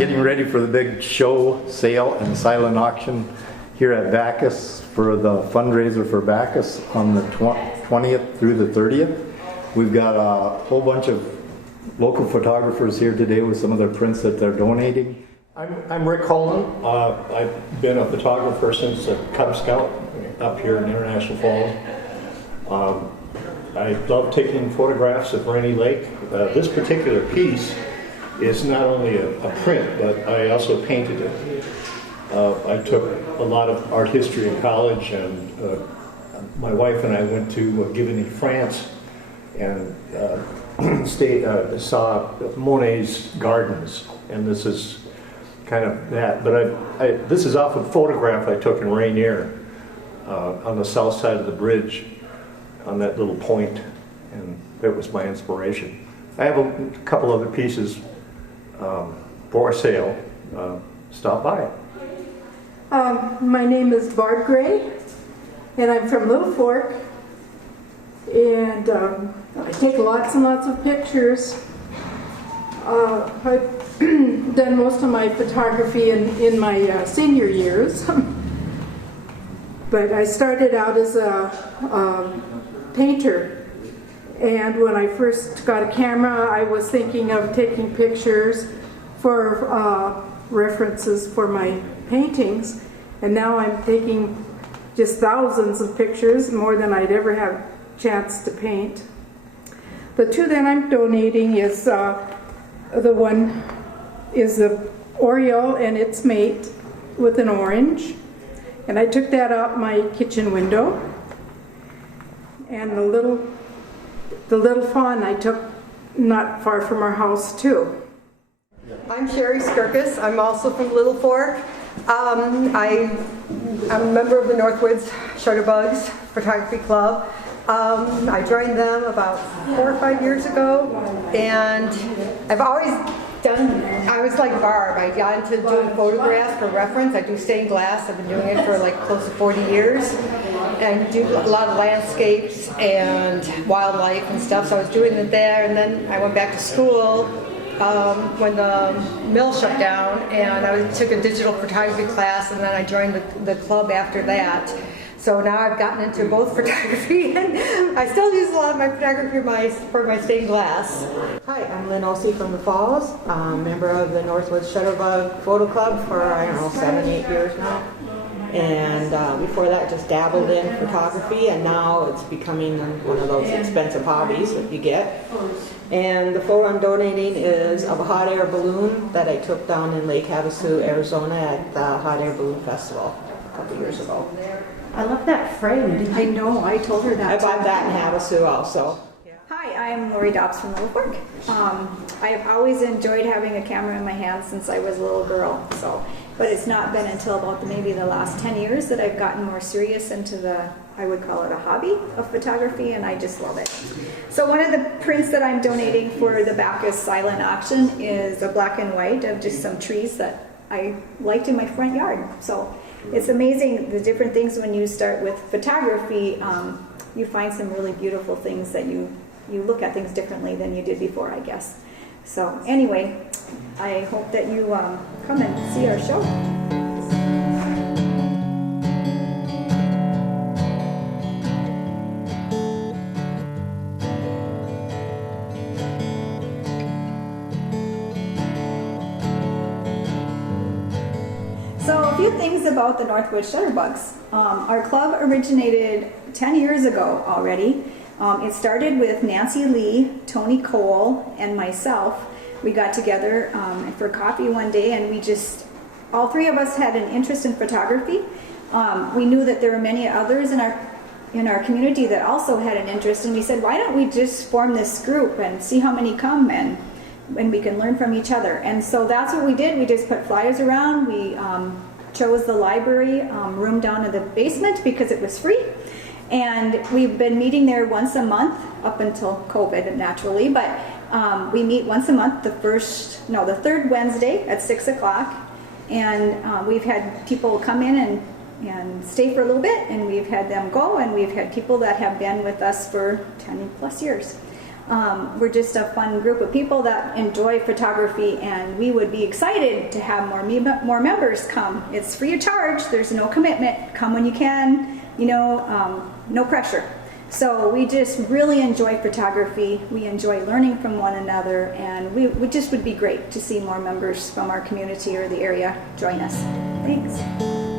getting ready for the big show, sale, and silent auction here at Backus for the fundraiser for Backus on the 20th through the 30th. We've got a whole bunch of local photographers here today with some of their prints that they're donating. I'm Rick Holden. I've been a photographer since a Cub Scout up here in International Falls. I love taking photographs of Rainy Lake. This particular piece is not only a print, but I also painted it. I took a lot of art history in college, and my wife and I went to Givigny, France, and saw Monet's gardens, and this is kind of that. But this is off a photograph I took in Rainier on the south side of the bridge on that little point, and that was my inspiration. I have a couple other pieces for sale. Stop by. My name is Barb Gray, and I'm from Little Fork, and I take lots and lots of pictures. I've done most of my photography in my senior years, but I started out as a painter, and when I first got a camera I was thinking of taking pictures for references for my paintings, and now I'm taking just thousands of pictures, more than I'd ever have a chance to paint. The two that I'm donating is the one is the Oriole and its mate with an orange, and I took that out my kitchen window. And the little fawn I took not far from our house too. I'm Cheryl Skirkus. I'm also from Little Fork. I'm a member of the Northwoods Shutterbugs Photography Club. I joined them about 4 or 5 years ago, and I've always I was like Barb. I got into doing photographs for reference. I do stained glass. I've been doing it for like close to 40 years. And do a lot of landscapes and wildlife and stuff. So I was doing it there, and then I went back to school when the mill shut down, and I took a digital photography class, and then I joined the club after that. So now I've gotten into both photography, and I still use a lot of my photography for my stained glass. Hi, I'm Lynn Osce from the Falls, member of the Northwoods Shutterbug Photo Club for, 7, 8 years now. And before that, just dabbled in photography, and now it's becoming one of those expensive hobbies that you get. And the photo I'm donating is of a hot air balloon that I took down in Lake Havasu, Arizona at the Hot Air Balloon Festival a couple years ago. I love that frame. I know, I told her that. I bought that in Havasu also. Hi, I'm Lori Dobbs from Little Fork. I've always enjoyed having a camera in my hand since I was a little girl. But it's not been until about maybe the last 10 years that I've gotten more serious into I would call it a hobby of photography, and I just love it. So one of the prints that I'm donating for the Backus silent auction is a black and white of just some trees that I liked in my front yard. So it's amazing the different things when you start with photography. You find some really beautiful things that you look at things differently than you did before, I guess. So anyway, I hope that you come and see our show. So a few things about the Northwoods Shutterbugs. Our club originated 10 years ago already. It started with Nancy Lee, Tony Cole, and myself. We got together for coffee one day, and all three of us had an interest in photography. We knew that there were many others in our community that also had an interest, and we said, why don't we just form this group and see how many come, and we can learn from each other. And so that's what we did. We just put flyers around. We chose the library room down in the basement because it was free. And we've been meeting there once a month up until COVID, naturally, but we meet once a month, the third Wednesday at 6 o'clock, and we've had people come in and stay for a little bit, and we've had them go, and we've had people that have been with us for 10 plus years. We're just a fun group of people that enjoy photography, and we would be excited to have more members come. It's free of charge. There's no commitment. Come when you can. No pressure. So we just really enjoy photography. We enjoy learning from one another, and we just would be great to see more members from our community or the area join us. Thanks.